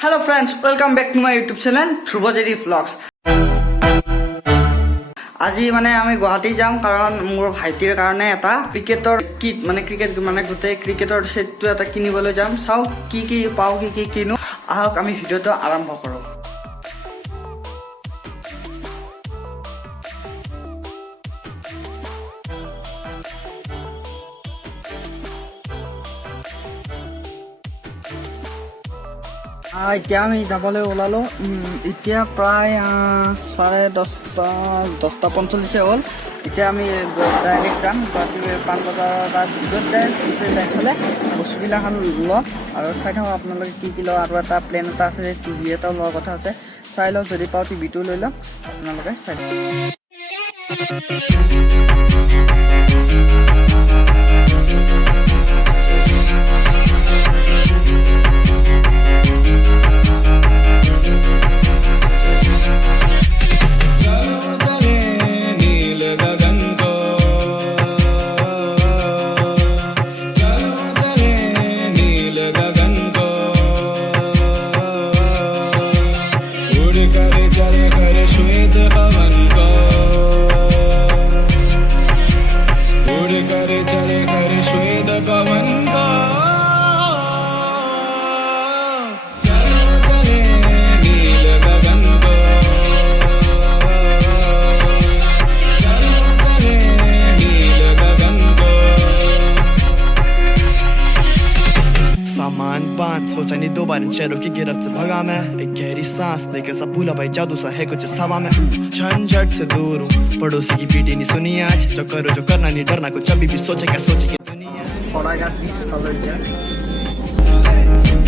Hello friends, welcome back to my YouTube channel Dhruvajyoti Vlogs. আজি মানে আমি গুৱাহাটী যাম কাৰণ মোৰ ভাইটিৰ কাৰণে এটা ক্ৰিকেটৰ কিট মানে গোটেই ক্ৰিকেটৰ সেটটো এটা কিনিবলৈ যাম। চাও কি পাও কি কিনো, আহক আমি ভিডিওটো আৰম্ভ কৰো। এতিয়া আমি যাবলৈ ওলালো। এতিয়া প্ৰায় 10:30 হ'ল। এতিয়া আমি ডাইৰেক্ট যাম গুৱাহাটী পাণবজাৰৰ ভিতৰত যাই পেলাই বস্তুবিলাক লওঁ আৰু চাই থাকক আপোনালোকে কি লওঁ। আৰু এটা প্লেন এটা আছে, টিভি এটাও লোৱাৰ কথা আছে। চাই লওক, যদি পাওঁ টিভিটো লৈ লওক। আপোনালোকে চাই सोचा नहीं दो बार इन शहरों की गिरफ्त से भगा मैं। एक गहरी सांस लेके सब भूला भाई, जादू सा है कुछ इस हवा में। झंझट से दूर हूँ, पड़ोसी की पीटी नहीं सुनी आज। जो करो जो करना नहीं डरना, कुछ अभी भी सोचे क्या सोचे की दुनिया।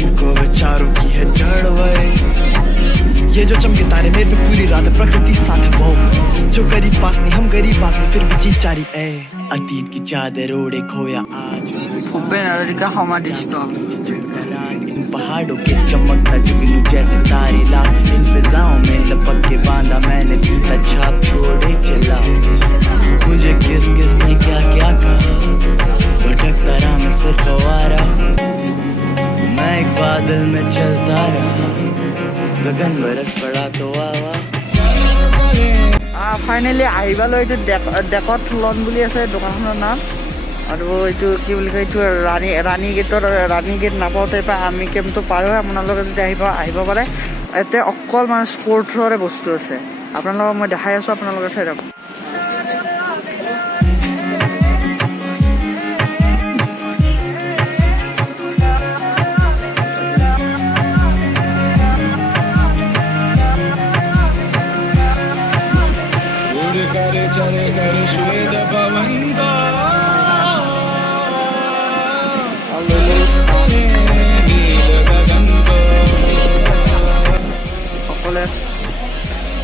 इनको विचारों की है जड़ वही, ये जो चमके तारे मेरे पे पूरी रात प्रकृति साथ है वो। जो गरीब पास नहीं हम गरीब बात में फिर भी जी चारी ए। अतीत की चादर ओढ़े खोया आज पहाड़ों के चमकता जुगनू जैसे तारे ला। इन फिजाओं में लपक के बांधा मैंने फीता छाप छोड़े चला। मुझे किस ने क्या क्या कहा, भटकता रहा मैं सिर्फ आवारा। मैं एक बादल में चलता रहा, गगन बरस पड़ा तो आवा। ফাইনেলি আহিবালৈ এইটো ডেকত লন বুলি আছে দোকানখনৰ নাম। আৰু এইটো কি বুলি কয়, এইটো ৰাণী গেট নাপাওঁতে আমি কেম্পটো পাৰ হৈ আপোনালোকে যদি আহিব পাৰে। ইয়াতে অকল মানে স্পৰ্টছৰে বস্তু আছে। আপোনালোকক মই দেখাই আছোঁ, আপোনালোকে চাই থাকক।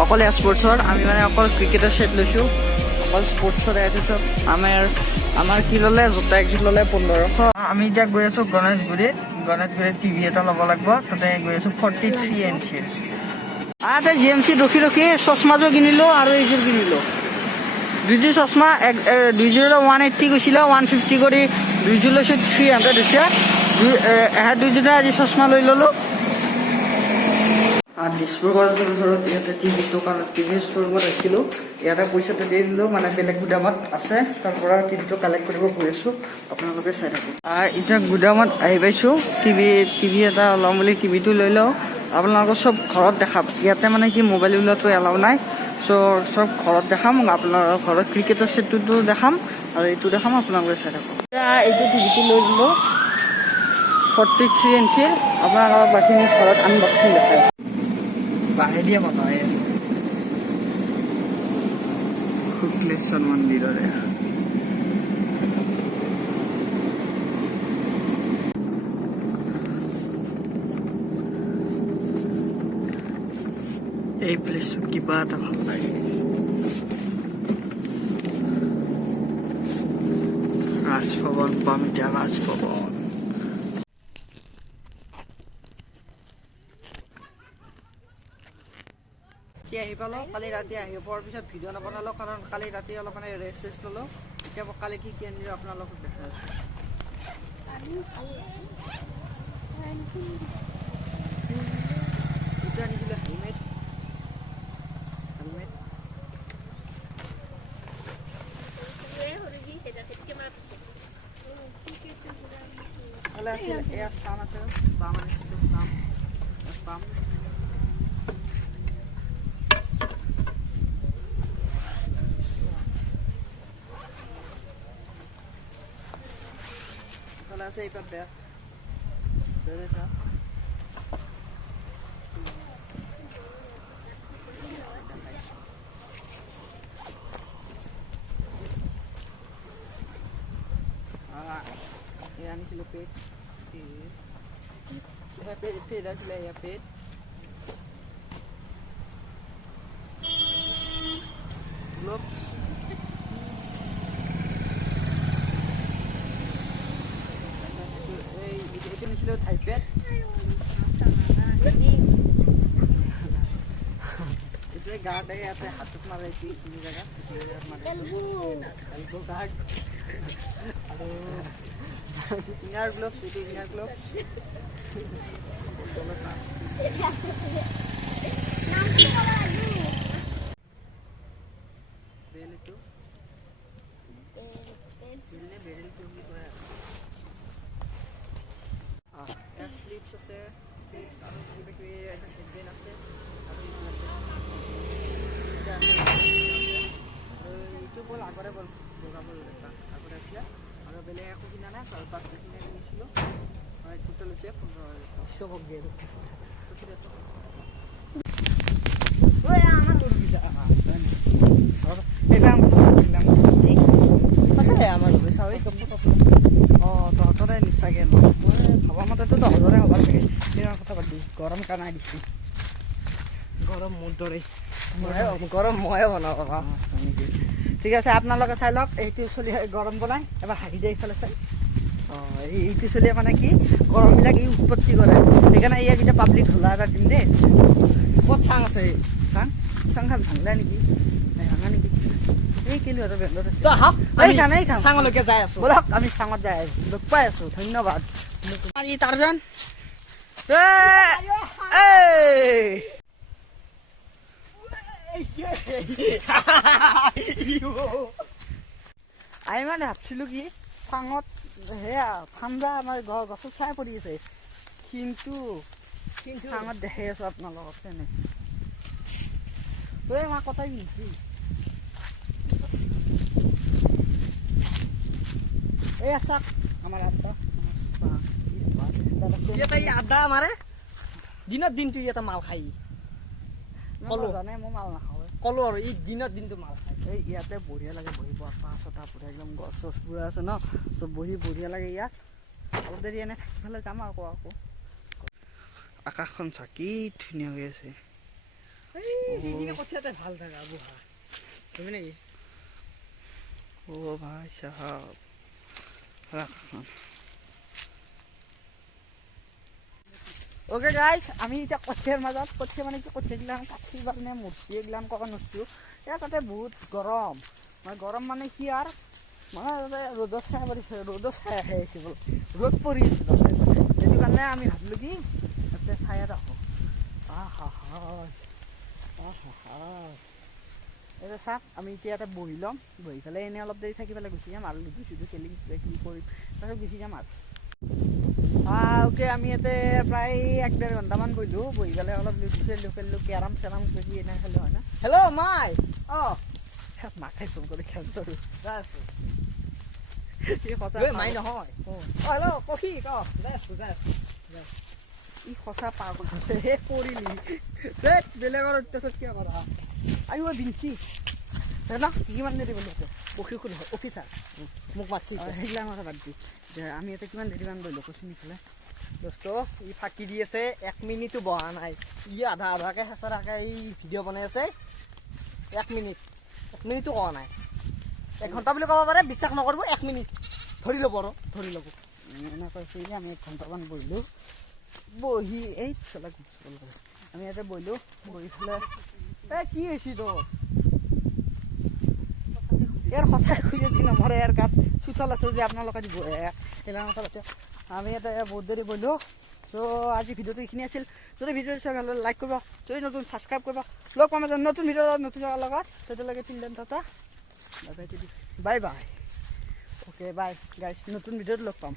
অকলে স্পৰ্টছৰ আমি মানে অকল ক্ৰিকেটৰ ছেট লৈছোঁ, অকল স্পৰ্টছৰে আছে চব। আমাৰ কি ল'লে, জোতা একযোৰ ল'লে 1500। আমি এতিয়া গৈ আছোঁ গণেশগুৰিত টিভি এটা ল'ব লাগিব। তাতে গৈ আছোঁ 43 ইঞ্চি। তাতে GMC ৰখি চশমাযোৰ কিনিলোঁ আৰু এইযোৰ কিনিলোঁ। দুইযোৰ চশমা দুইযোৰ 180 গৈছিলে, 150 কৰি দুইযোৰ লৈছোঁ 300 হৈছে। দুইযোৰে আজি চশমা লৈ ল'লোঁ। দিছপুৰ কলেজৰ ওচৰত ইয়াতে টিভি দোকানত টিভি ষ্ট'ৰুমত আহিছিলোঁ। ইয়াতে পইচাটো দি দিলোঁ, মানে বেলেগ গুদামত আছে, তাৰ পৰা টিভিটো কালেক্ট কৰিব গৈ আছোঁ। আপোনালোকে চাই থাকক। এতিয়া গুদামত আহি পাইছোঁ। টিভি এটা ল'ম বুলি টিভিটো লৈ লওঁ। আপোনালোকক চব ঘৰত দেখাম। ইয়াতে মানে কি মোবাইল ওলোৱাটো এলাও নাই। চব ঘৰত দেখাম। আপোনালোকৰ ঘৰত ক্ৰিকেটৰ ছেটটো দেখাম আৰু এইটো দেখাম। আপোনালোকে চাই থাকক। এইটো টিভিটো লৈ দিলোঁ 43 ইঞ্চিৰ। আপোনালোকক বাকীখিনি ঘৰত আনবক্সিং দেখাই বাহিৰীয়ে বনাই আছে শুক্লেশ্বৰ মন্দিৰৰে। এই প্লেচটো কিবা এটা ভাল লাগে। ৰাজভৱন পাম এতিয়া, ৰাজভৱন। আহি পালোঁ। কালি ৰাতি আহি পোৱাৰ পিছত ভিডিঅ' নবনালোঁ কাৰণ কালি ৰাতি অলপ মানে ৰেষ্ট ল'লোঁ। এতিয়া কালি কি আনিলোঁ আপোনালোকক দেখাই আছোঁ। এয়া স্থান আছে স্থান আনিছিলোঁ স্থান ইফালে আছে এইপাৰ বেয়া এটা এই আনিছিলোঁ পেট পেট আছিলে এয়া পেট গ্লোভস এইটো নিছিলোঁ থাইপেড এইটোৱে গাৰ্ড ইয়াতে হাতত মাৰে এইটো এইখিনি জেগাত এলবো গাৰ্ড আৰু ইনাৰ গ্লোভছ এইটো ইনাৰ গ্লোভছ বেল এইটো বেলনে বেৰেলটো বুলি কয় আৰু স্লিপছ আছে স্লিপছ আৰু কিবা কিবি এটা হেডবেণ্ড আছে আৰু এইটো বল আগৰে বল বগাব আগতে আছিলে আৰু বেলেগ একো কিনা নাই চাৰি পাঁচ কিনে কিনিছিলোঁ টোটেল হৈছে 15,000 চবক দিয়ে তহঁতৰে নিচাগে ন মই ভবা মতেতো 10,000 হ'ব লাগে সেইবিলাক কথা পাতি গৰম কানাই দিছোঁ গৰম মোৰ দৰে গৰম ময়ে বনাব ঠিক আছে আপোনালোকে চাই লওক এইটো চলি গৰম বনাই এবাৰ হাঁহি দিয়ে এইফালে চাই এইটো চলিয়ে মানে কি গৰমবিলাক ই উৎপত্তি কৰে সেইকাৰণে ইয়াক এতিয়া পাব্লিক ধোলা এটা দিম দেই ক'ত চাং আছে চাং চাংখান ভাঙলা নেকি ভাঙা নেকি এই কিলো আৰু বেংগলত আছে চাঙলৈকে যাই আছো বলক আমি চাঙত যাই আছো লগ পাই আছো ধন্যবাদ টাৰজান আমি মানে ভাবছিলো কি চাঙত সেয়া ঠাণ্ডা আমাৰ গছত চাই পৰি আছে কিন্তু চাঙত দেখাই আছো আপোনালোকক তেনে আমাৰ কথাই নিছি এই চাওক আমাৰ আদা আমাৰে দিনত দিনটো ইয়াতে মাল খাই জানে মই মাল নাখাওঁ কলো আৰু এই দিনত দিনটো মাল খাই এই ইয়াতে বঢ়িয়া লাগে বহিব পাঁচ ছটা পুৰা একদম গছ চছ পুৰা আছে ন চব বহি বঢ়িয়া লাগে ইয়াত অলপ দেৰি এনে থাকি পেলাই যাম আকৌ আকাশখন চাকি ধুনীয়া হৈ আছে ভাল থাকা বহা নেকি অ ভাই চাহাব ওকে গাইজ আমি এতিয়া কঠিয়াৰ মাজত কঠিয়া মানে কি কঠিয়াগিলান কাটি কাৰণে মূৰ্তি এইগিলান ক'ব নোৱাৰিছোঁ এতিয়া তাতে বহুত গৰম মানে গৰম মানে কি আৰু মানে তাতে ৰ'দত চাই পৰিছে ৰ'দত চাই আহি আহিছে বোলো ৰ'দ পৰি আছে তাতে সেইটো কাৰণে আমি ভাবিলোঁ কি তাতে চায়াত আহোঁ এতিয়া চাওক আমি এতিয়া ইয়াতে বহি ল'ম বহি পেলাই এনেই অলপ দেৰি থাকি পেলাই গুচি যাম আৰু লুডু চুডু খেলিম কিবা কিবি কৰিম তাৰপিছত গুচি যাম আৰু ওকে আমি ইয়াতে প্ৰায় 1-1.5 ঘণ্টামান বহিলোঁ বহি পেলাই অলপ লুডু খেলিলোঁ কেৰাম চেৰাম কৰি এনে খেলোঁ হয় না হেল্ল' মাই মাকে ফোন কৰি খেলতো যাই আছোঁ মাই নহয় হেল্ল' কখি যাই আছোঁ ই সঁচা পাগল হে কৰিলি বেলেগৰ অত্যাচাৰ কিয় কৰা আয়ো বিঞ্চি না কিমান দেৰি বুলি প্ৰশিক্ষণ অফিচাৰ মোক মাতছি সেইগিলা কথা বাদ দি আমি ইয়াতে কিমান দেৰিমান বহিলোঁ কৈছোঁ নিফালে দোস্ত ই ফাঁকি দি আছে 1 মিনিটো বহা নাই ই আধাকে হেঁচৰাকে এই ভিডিঅ' বনাই আছে 1 মিনিটো কোৱা নাই 1 ঘণ্টা বুলি ক'ব পাৰে বিশ্বাস নকৰিব 1 মিনিট ধৰি ল'ব এনেকৈ আমি 1 ঘণ্টামান বহিলোঁ বহি এই আমি ইয়াতে বহিলোঁ বহি পেলাই কি হৈছে তো ইয়াৰ সঁচাই খুঁজে কি নমৰে ইয়াৰ গাত চোতাল আছে যে আপোনালোকে দিব আমি ইয়াতে বহুত দেৰি বহিলোঁ চ' আজি ভিডিঅ'টো এইখিনি আছিল যদি ভিডিঅ'টো চাই ভাল লাইক কৰিব যদি নতুন ছাবস্ক্ৰাইব কৰিব লগ পাম এজন নতুন ভিডিঅ' নতুন জেগাৰ লগত তেতিয়ালৈকে তিনিদিন tata bye bye okay bye গাইছ নতুন ভিডিঅ'ত লগ পাম